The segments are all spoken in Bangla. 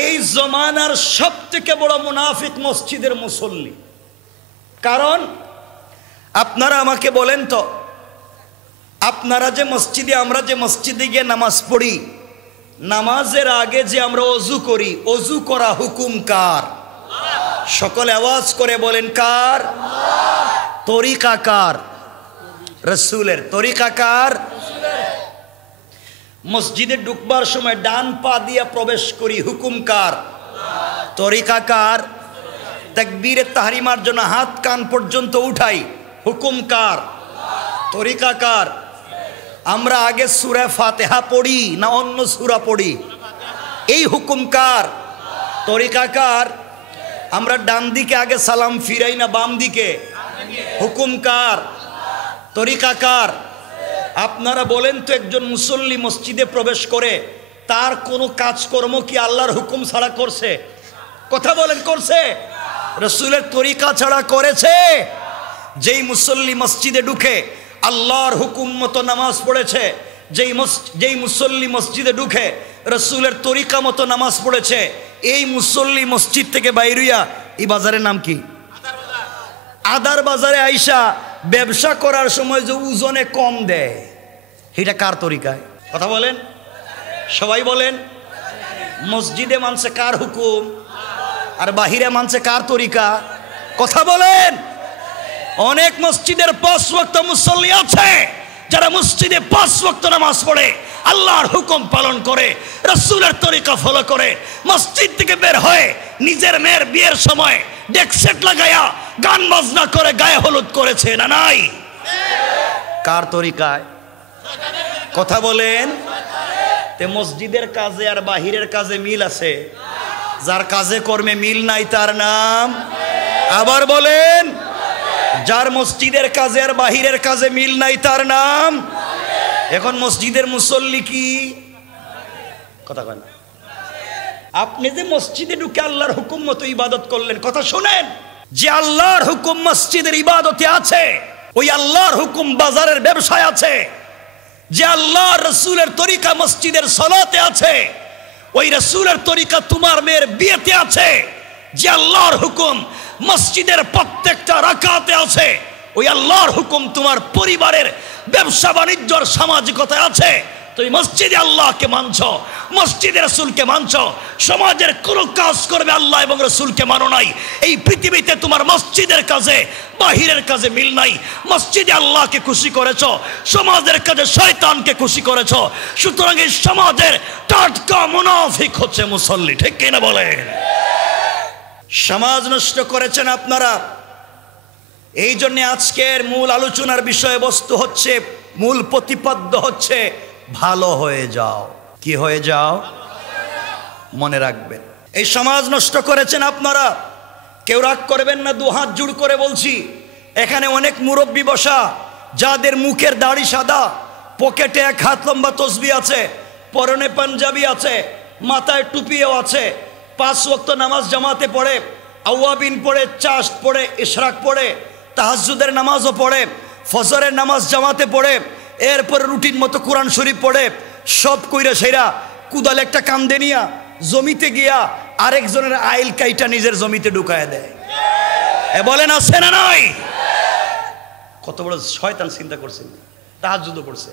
এই জমানার সবথেকে বড় মুনাফিক মসজিদের মুসল্লি। কারণ আপনারা আমাকে বলেন তো, আপনারা যে মসজিদে, আমরা যে মসজিদে গিয়ে নামাজ পড়ি, নামাজের আগে যে আমরা অজু করি, অজু করা হুকুম কার? সকলে আওয়াজ করে বলেন কার? তরিকা কার? রাসূলের। তরিকা কার? মসজিদে ঢুকবার সময় ডান পা দিয়ে প্রবেশ করি, হুকুম কার? তরিকা কার? তাকবীরে তাহরিমার জন্য হাত কান পর্যন্ত উঠাই, হুকুম কার? তরিকা কার? আমরা আগে সূরা ফাতিহা পড়ি না অন্য সূরা পড়ি? এই হুকুম কার? তরিকা কার? আমরা ডান দিকে আগে সালাম ফিরাই না বাম দিকে? হুকুম কার? তরিকা কার? আপনারা বলেন তো, একজন মুসল্লি মসজিদে প্রবেশ করে তার কোনো কাজকর্ম কি আল্লাহর হুকুম ছাড়া করছে? কথা বলেন, করছে? রাসূলের তরিকা ছাড়া করেছে? যেই মুসল্লি মসজিদে ঢুকে আল্লাহর হুকুম মতো নামাজ পড়েছে, যেই মুসল্লি মসজিদে ঢুকে রাসূলের তরিকা মতো নামাজ পড়েছে, এই মুসল্লি মসজিদ থেকে বাইরিয়া এই বাজারের নাম কি? আদার বাজারে আইসা ব্যবসা করার সময় যে ওজনে কম দেয়, এটা কার তরিকায়? কথা বলেন, সবাই বলেন। মসজিদে মানছে কার হুকুম আর বাহিরে মানছে কার তরিকা? কথা বলেন। অনেক মসজিদের 5 ওয়াক্ত মুসল্লি আছে যারা মসজিদে 5 ওয়াক্ত নামাজ পড়ে, আল্লাহর হুকুম পালন করে, রাসূলের তরিকা ফলো করে, মসজিদ থেকে বের হয়ে নিজের মেয়ের বিয়ের সময় ডেক সেট লাগায়া গান বাজনা করে গায়ে হলুদ করেছে না নাই? কার তরিকায়? কথা বলেন। তে মসজিদের কাজে আর বাহিরের কাজে মিল আছে? যার কাজে কর্মে মিল নাই তার নাম? আবার বলেন। যার মসজিদের কাজে আর বাহিরের কাজে মিল নাই তার নাম? এখন মসজিদের মুসল্লি কি? কথা বলেন। আপনি যে মসজিদে ঢুকে আল্লাহর হুকুম মতো ইবাদত করলেন, কথা শুনেন, যে আল্লাহর হুকুম মসজিদের ইবাদতে আছে, ওই আল্লাহর হুকুম বাজারের ব্যবসায় আছে। যে আল্লাহর রাসূলের তরিকা মসজিদের সালাতে আছে, ওই রাসূলের তরিকা তোমার মেয়ের বিয়েতে আছে। যে আল্লাহর হুকুম মসজিদের প্রত্যেকটা রাকাতে আছে, ওই আল্লাহর হুকুম তোমার পরিবারের ব্যবসা বাণিজ্যর সামাজিকতায় আছে। তুমি মসজিদে আল্লাহকে মানছো, মসজিদে রাসূলকে মানছো, সমাজের কোন কাজ করবে আল্লাহ এবং রাসূলকে মানো নাই, এই পৃথিবীতে তোমার মসজিদের কাজে বাহিরের কাজে মিল নাই। মসজিদে আল্লাহকে খুশি করেছো, সমাজের কাজে শয়তানকে খুশি করেছো। সুতরাং এই সমাজের টাটকা মুনাফিক হচ্ছে মুসল্লি। ঠিক কিনা বলেন? সমাজ নষ্ট করেছেন আপনারা। এই জন্য আজকের মূল আলোচনার বিষয়বস্তু হচ্ছে, মূল প্রতিপাদ্য হচ্ছে ভালো হয়ে যাও। কি হয়ে যাও? মনে রাখবেন, এই সমাজ নষ্ট করেছেন আপনারা। কেউ রাগ করবেন না, 2 হাত জোড় করে বলছি, এখানে অনেক মুরব্বী বসা, যাদের মুখের দাড়ি সাদা, পকেটে 1 হাত লম্বা তসবিহ আছে, পরনে পাঞ্জাবি আছে, মাথায় টুপিও আছে, 5 ওয়াক্ত নামাজ জামাতে পড়ে, আওয়াবিন পড়ে, চাষ্ট পড়ে, ইশরাক পড়ে, তাহাজ্জুদের নামাজও পড়ে, ফজরের নামাজ জামাতে পড়ে, এরপরে রুটিন মতো কোরআন শরীফ পড়ে, সব কইরা সেরা কুদাল একটা কান্দে নিয়া জমিতে গিয়া আরেকজনের আইল কাইটা নিজের জমিতে ঢুকায় দেয়। এ বলেন আছে না নাই? কত বড় শয়তান চিন্তা করছেন। তাহাজ্জুদও পড়ছে,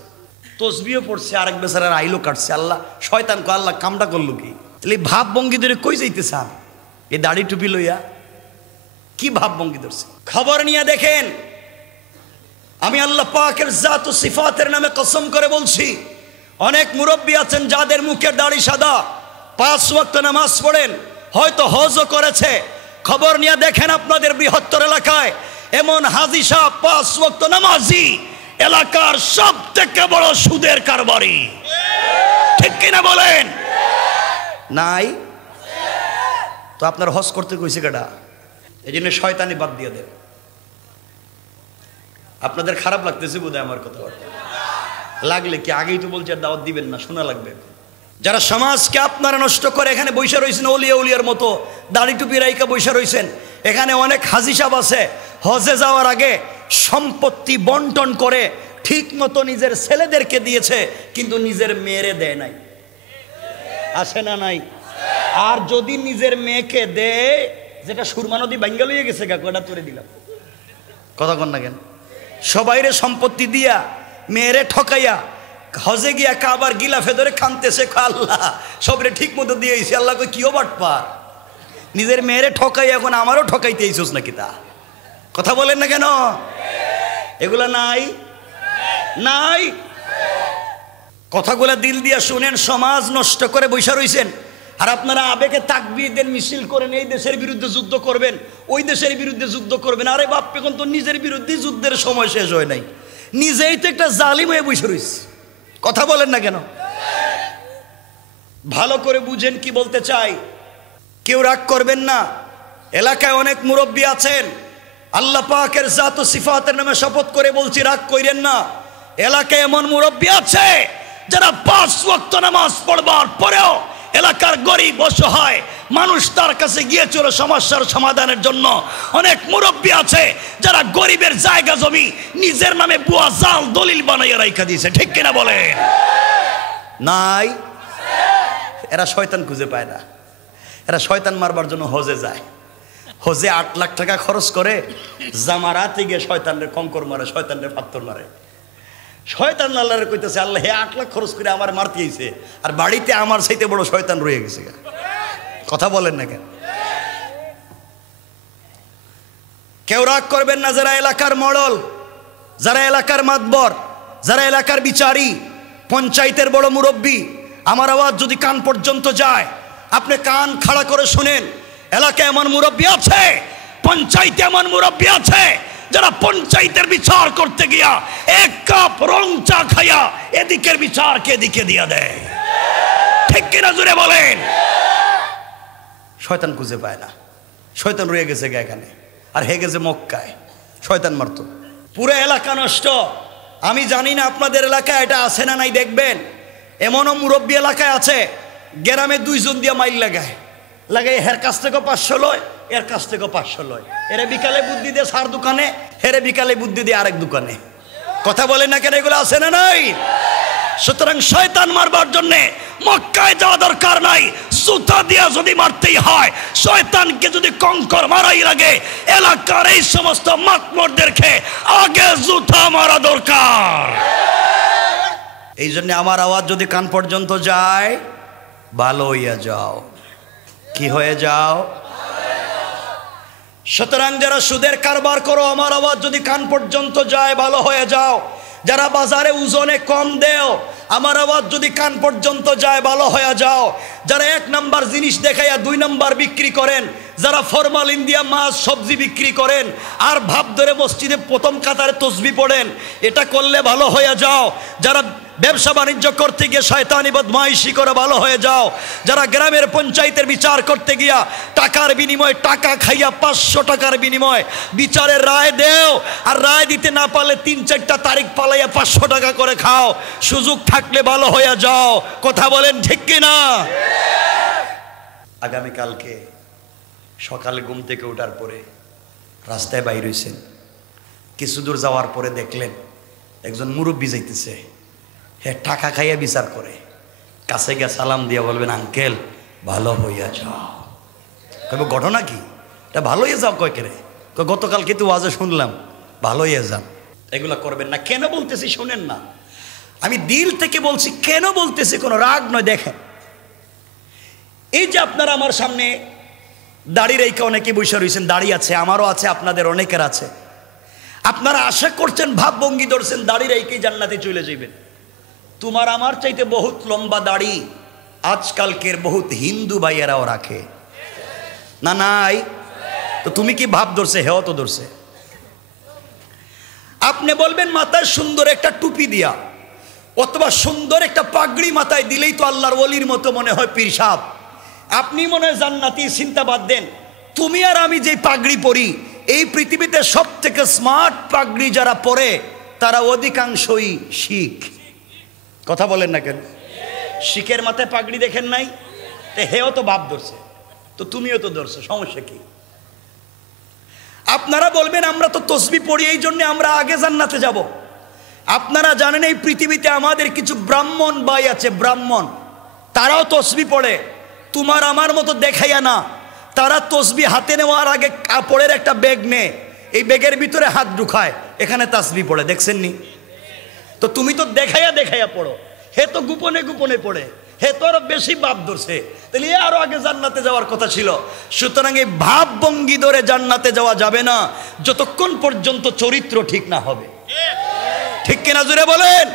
তসবিহও পড়ছে, আরেক বেচারার আইলও কাটছে। আল্লাহ শয়তান কো আল্লাহ কামটা করলো কি? তাহলে ভাব ভঙ্গি ধরে কই যাইতে চান? এই দাড়ি টুপি লইয়া কি ভাব ভঙ্গি ধরছে? খবর নিয়ে দেখেন, আমি আল্লাহ পাকের জাত ও সিফাতের নামে কসম করে বলছি, অনেক মুরব্বী আছেন যাদের মুখের দাড়ি সাদা, 5 ওয়াক্ত নামাজ পড়েন, হয়তো হজও করেছে। খবর নিয়ে দেখেন আপনাদের বৃহত্তর এলাকায় এমন হাজী সাহেব 5 ওয়াক্ত নামাজি, এলাকার সব থেকে বড় সুদের কারবারি। ঠিক কিনা বলেন? নাই তো আপনার হজ করতে কইছে কেডা? এই জন্য শয়তানি বাদ দিয়ে দেন। আপনাদের খারাপ লাগতেছে বোধহয় আমার কথাবার্তা। লাগলে কি আগেই তো বলছে আর দাওয়াত দিবেন না, শোনা লাগবে। যারা সমাজকে আপনারা নষ্ট করে এখানে বৈশা রয়েছেন, ওলিয়া উলিয়ার মতো দাড়ি টুপি রাইকা বৈশা রয়েছেন, এখানে অনেক হাজী সাহেব আছে, হজে যাওয়ার আগে সম্পত্তি বন্টন করে ঠিক মতো নিজের ছেলেদেরকে দিয়েছে, কিন্তু নিজের মেয়েরে দেয় নাই। আছে না নাই? আর যদি নিজের মেয়েকে দে, যেটা সুরমা নদী ভাঙ্গা লইয়া গেছে গা, কয়টা তুলে দিলাম, কথা কন না কেন? সবাইরে সম্পত্তি দিয়া মেয়েরে ঠকাইয়া হজে গিয়া কাবার গিলাফে ধরে কানতেছে, আল্লাহ সবরে ঠিক মতো দিয়েছি, আল্লাহ কই কিও বাটপার, নিজের মেয়েরে ঠকাইয়া এখন আমারও ঠকাইতে এইছস নাকি? তা কথা বলেন না কেন? এগুলা নাই নাই, কথাগুলা দিল দিয়া শুনেন। সমাজ নষ্ট করে বৈশা রইছেন, আর আপনারা আবেগে তাকবীর দেন, মিছিল করেন, এই দেশের বিরুদ্ধে যুদ্ধ করবেন, ওই দেশের বিরুদ্ধে যুদ্ধ করবেন। আরে বাপ, এখন তো নিজের বিরুদ্ধে যুদ্ধের সময় শেষ হয় নাই, নিজেই তো একটা জালিম হয়ে বসে রইছে। কথা বলেন না কেন? ভালো করে বুঝেন কি বলতে চাই, কেউ রাগ করবেন না। এলাকায় অনেক মুরব্বী আছেন, আল্লাহ পাকের জাত ও সিফাতের নামে শপথ করে বলছি, রাগ কইরেন না। এলাকায় এমন মুরব্বী আছে যারা 5 ওয়াক্ত নামাজ পড়বার পরেও এলাকার গরিব অসহায় মানুষ তার কাছে গিয়েছিল সমস্যার সমাধানের জন্য। অনেক মুরব্বী আছে যারা গরিবের জায়গা জমি নিজের নামে বুয়া জাল দলিল বানাইয়া রাইখা দিয়েছে, ঠিক কিনা বলেন? নাই, এরা শয়তান খুঁজে পায় না, এরা শয়তান মারবার জন্য হজে যায়। হজে 8 লাখ টাকা খরচ করে, জামারাতে গিয়ে শয়তানের কঙ্কর মারে, শয়তানের পাত্তর মারে। শয়তান আল্লাহরে কইতেছে, আল্লাহ হে 8 লাখ খরচ করে আমার মারতে আইছে, আর বাড়িতে আমার চাইতে বড় শয়তান রয়ে গেছে। কথা বলেন না কেন? কেউ রাগ করবেন না। যারা এলাকার মডল, যারা এলাকার মাতবর, যারা এলাকার বিচারী, পঞ্চায়েতের বড় মুরব্বী, আমার আওয়াজ যদি কান পর্যন্ত যায়, আপনি কান খাড়া করে শুনেন। এলাকায় এমন মুরব্বী আছে, পঞ্চায়েতে এমন মুরব্বী আছে যারা পঞ্চায়েতের বিচার করতে গিয়া 1 কাপ রং চা খাইয়া এদিকের বিচারকে এদিকে দিয়া দেয়, ঠিক কিনা জুড়ে বলেন? শয়তান খুঁজে পায় না, শয়তান রয়ে গেছে এখানে, আর হে গেছে মক্কায়, শয়তান মারতো, পুরো এলাকা নষ্ট। আমি জানি না আপনাদের এলাকায় এটা আছে না নাই, দেখবেন এমনও মুরব্বী এলাকায় আছে, গ্রামে 2 জন দিয়ে মাইল লাগায়, হের কাছ থেকে 500 লয়, এর কাছ থেকে 500 লয়, এরা বিকালে বুদ্ধি দিয়ে সার দোকানে, হেরে বিকালে বুদ্ধি দিয়ে আরেক দোকানে। কথা বলেন না কেন? এগুলো আছে না নাই? সুতরাং শয়তান মারবার জন্য মক্কায় যাওয়া দরকার নাই, জুতা দিয়া যদি মারতেই হয়, শয়তানকে যদি কঙ্কর মারাই লাগে, এলাকার এই সমস্ত মাতবরদেরকে আগে জুতা মারা দরকার। এই জন্য আমার আওয়াজ যদি কান পর্যন্ত যায়, ভালো হইয়া যাও। কি হয়ে যাও? সুতরাং যারা সুদের কারবার করো, আমার আওয়াজ যদি কান পর্যন্ত যায়, ভালো হয়ে যাও। যারা বাজারে ওজনে কম দেও, আমার আওয়াজ যদি কান পর্যন্ত যায়, ভালো হয়ে যাও। যারা 1 নাম্বার জিনিস দেখাইয়া 2 নাম্বার বিক্রি করেন, যারা ফরমালিন দিয়া মাছ সবজি বিক্রি করেন, আর ভাব ধরে মসজিদে প্রথম কাতারে তসবিহ পড়েন, এটা করলে ভালো হয়ে যাও। যারা ব্যবসা বাণিজ্য করতে গিয়ে শয়তানি বদমাইশি করে, ভালো হয়ে যাও। যারা গ্রামের পঞ্চায়েতের বিচার করতে গিয়া টাকার বিনিময়ে, টাকা খাইয়া 500 টাকার বিনিময়ে বিচারের রায় দেও, আর রায় দিতে না পারলে 3-4টা তারিখ পালাইয়া 500 টাকা করে খাও, সুযোগ থাকলে ভালো হয়ে যাও। কথা বলেন ঠিক কিনা? আগামীকালকে সকালে ঘুম থেকে ওঠার পরে রাস্তায় বাইর হইছেন, কিছু দূর যাওয়ার পরে দেখলেন একজন মুরব্বী যাইতেছে, হ্যাঁ টাকা খাইয়া বিচার করে, কাছে গিয়ে সালাম দিয়ে বলবেন, আঙ্কেল ভালো হইয়া যাও। কবে ঘটনা কি? এটা ভালো হয়ে যাও কয় কেরে? গতকাল কিন্তু ওয়াজে শুনলাম, ভালো হয়ে যান। এগুলা করবেন না। কেন বলতেছি শোনেন না, আমি দিল থেকে বলছি, কেন বলতেছি, কোনো রাগ নয়। দেখেন, এই যে আপনারা আমার সামনে দাড়ি রেখে অনেকে বসে রয়েছেন, দাড়ি আছে, আমারও আছে, আপনাদের অনেকের আছে। আপনারা আশা করছেন, ভাবভঙ্গি ধরছেন, দাড়ি রেখেই জান্নাতে চলে যাবেন। তোমার আমার চাইতে বহুত লম্বা দাড়ি আজকালকের বহুত হিন্দু ভাইয়েরাও রাখে না? নাই? তো তুমি কি ভাব ধরছে? হেও তো ধরছে। আপনি বলবেন মাথায় সুন্দর একটা টুপি দিয়া, অথবা সুন্দর একটা পাগড়ি মাথায় দিলেই তো আল্লাহর ওলির মতো মনে হয়, পীর সাহেব আপনি মনে হয় জান্নাতি। চিন্তা বাদ দেন, তুমি আর আমি যে পাগড়ি পরি, এই পৃথিবীতে সব থেকে স্মার্ট পাগড়ি যারা পরে তারা অধিকাংশই শিখ। কথা বলেন না কেন? শিখের মাথায় পাগড়ি দেখেন নাই? হেও তো ভাব ধরছে, তো তুমিও তো ধরছো, সমস্যা কি? আপনারা বলবেন আমরা তো তসবিহ পড়ি, এই জন্য আমরা আগে জান্নাতে যাব। আপনারা জানেন এই পৃথিবীতে আমাদের কিছু ব্রাহ্মণ ভাই আছে, ব্রাহ্মণ, তারাও তসবিহ পড়ে, তোমার আমার মতো দেখাইয়া না, তারা তসবি হাতে নেওয়ার আগে কাপড়ের একটা ব্যাগ নেয়, এই ব্যাগের ভিতরে হাত ঢুকায়, এখানে তাসবি পড়ে, দেখছেন নি? তো তুমি তো দেখাইয়া দেখাইয়া পড়ো, হে তো গোপনে গোপনে পড়ে, হে তো আরো বেশি ভাব ধরছে, তাহলে আরো আগে জান্নাতে যাওয়ার কথা ছিল। সুতরাং এই ভাব ভঙ্গি ধরে জান্নাতে যাওয়া যাবে না যতক্ষণ পর্যন্ত চরিত্র ঠিক না হবে। ঠিক কিনা জুড়ে বলেন?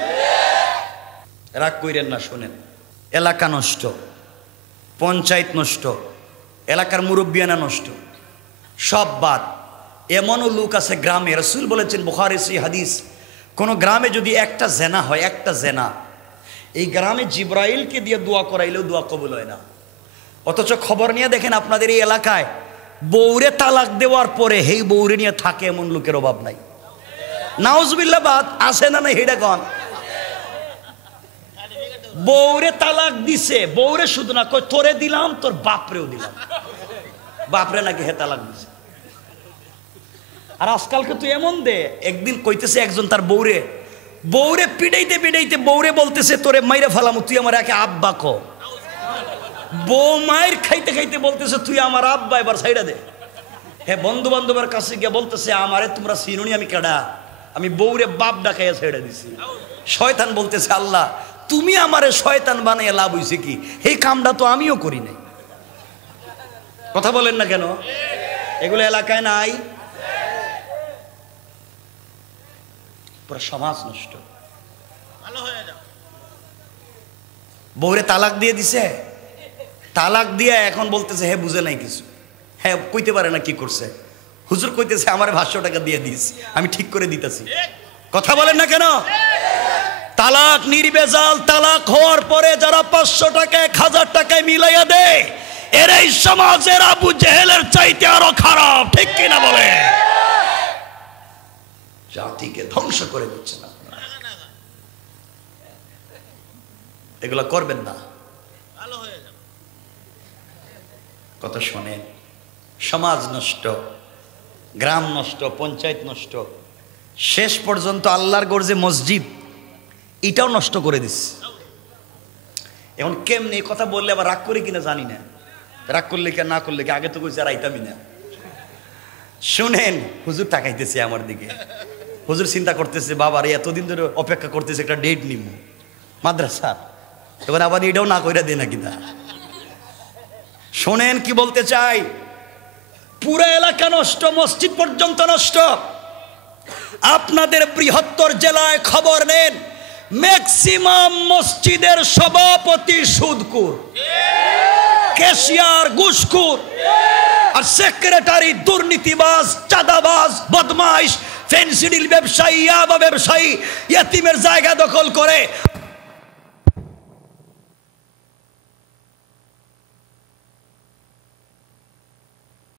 রাগ কইরেন না, শোনেন, এলাকা নষ্ট, পঞ্চায়েত নষ্ট, এলাকার মুরব্বিয়ানা নষ্ট, সব বাদ। এমনও লোক আছে গ্রামে, রাসূল বলেছেন বুখারী সেই হাদিস, কোন গ্রামে যদি একটা জেনা হয়, একটা জেনা, এই গ্রামে জিব্রাইলকে দিয়ে দোয়া করাইলেও দোয়া কবুল হয় না। অথচ খবর নিয়ে দেখেন আপনাদের এই এলাকায় বউরে তালাক দেওয়ার পরে হেই বউরে নিয়ে থাকে এমন লোকের অভাব নাই। নাউজুবিল্লাহ, বাদ আছে না? নাই হেডা কন। বউরে তালাক দিছে, বউরে শুধু না কই তোরে দিলাম, তোর বাপরেও দিলাম, বাপরে নাকি হে তালাক দিছে। আর আজকালকে তুই এমন দে, একদিন কইতেছে একজন তার বউরে পিড়াইতে পিড়াইতে বউরে বলতেছে তোরে মাইরা ফালামু, তুই আমার একে আব্বা ক। বউ মায়ের খাইতে খাইতে বলতেছে তুই আমার আব্বা, এবার সাইডা দে। হ্যাঁ, বন্ধু বান্ধবের কাছে গিয়ে বলতেছে আমারে তোমরা চিনুনি, আমি কেডা, আমি বউরে বাপ ডাকাইয়া ছেড়ে দিছি। শয়তান বলতেছে আল্লাহ তুমি আমারে শয়তান বানাইয়া লাভ হইছে কি, এই কামটা তো আমিও করি নাই। কথা বলেন না কেন? এগুলো এলাকায় নাই? পুরো সমাজ নষ্ট। বউরে তালাক দিয়ে দিছে, তালাক দিয়ে এখন বলতেছে হে বুঝে নাই কিছু, হ্যাঁ কইতে পারে না কি করছে। হুজুর কইতেছে আমার 500 টাকা দিয়ে দিস, আমি ঠিক করে দিতেছি। কথা বলেন না কেন? তালাক নির্বেজাল, তালাক হওয়ার পরে যারা 500 টাকা 1000 টাকায় মিলাইয়া দেয়, এরাই সমাজের আবু জেহেলের চাইতে আরো খারাপ। ঠিক কিনা বলে? জাতিকে ধ্বংস করে দিচ্ছেন আপনারা, এগুলা করবেন না। কথা শোনেন, সমাজ নষ্ট, গ্রাম নষ্ট, পঞ্চায়েত নষ্ট, শেষ পর্যন্ত আল্লাহর গর্জে মসজিদ এটাও নষ্ট করে দিচ্ছে। এখন কেমনি কথা বললে আবার রাগ করে কিনা জানি না, রাগ করলে কে না করলে কে, আগে তো কইছে আর আইতামই না। শুনেন, হুজুর তাকাইতেছে আমার দিকে, হুজুর চিন্তা করতেছে বাবার এতদিন ধরে অপেক্ষা করতেছে একটা ডেট নিব মাদ্রাসা, এবার আবার এটাও না কইরা দে না কিনা। শোনেন কি বলতে চাই, পুরো এলাকা নষ্ট, মসজিদ পর্যন্ত নষ্ট। আপনাদের বৃহত্তর জেলায় খবর নেন, ম্যাক্সিমাম মসজিদের সভাপতি সুদখোর, ক্যাশিয়ার ঘুষখোর, আর সেক্রেটারি দুর্নীতিবাজ, চাঁদাবাজ, বদমাইশ, ফেন্সিডিল ব্যবসায়ী, ইয়াবা ব্যবসায়ী, ইতিমের জায়গা দখল করে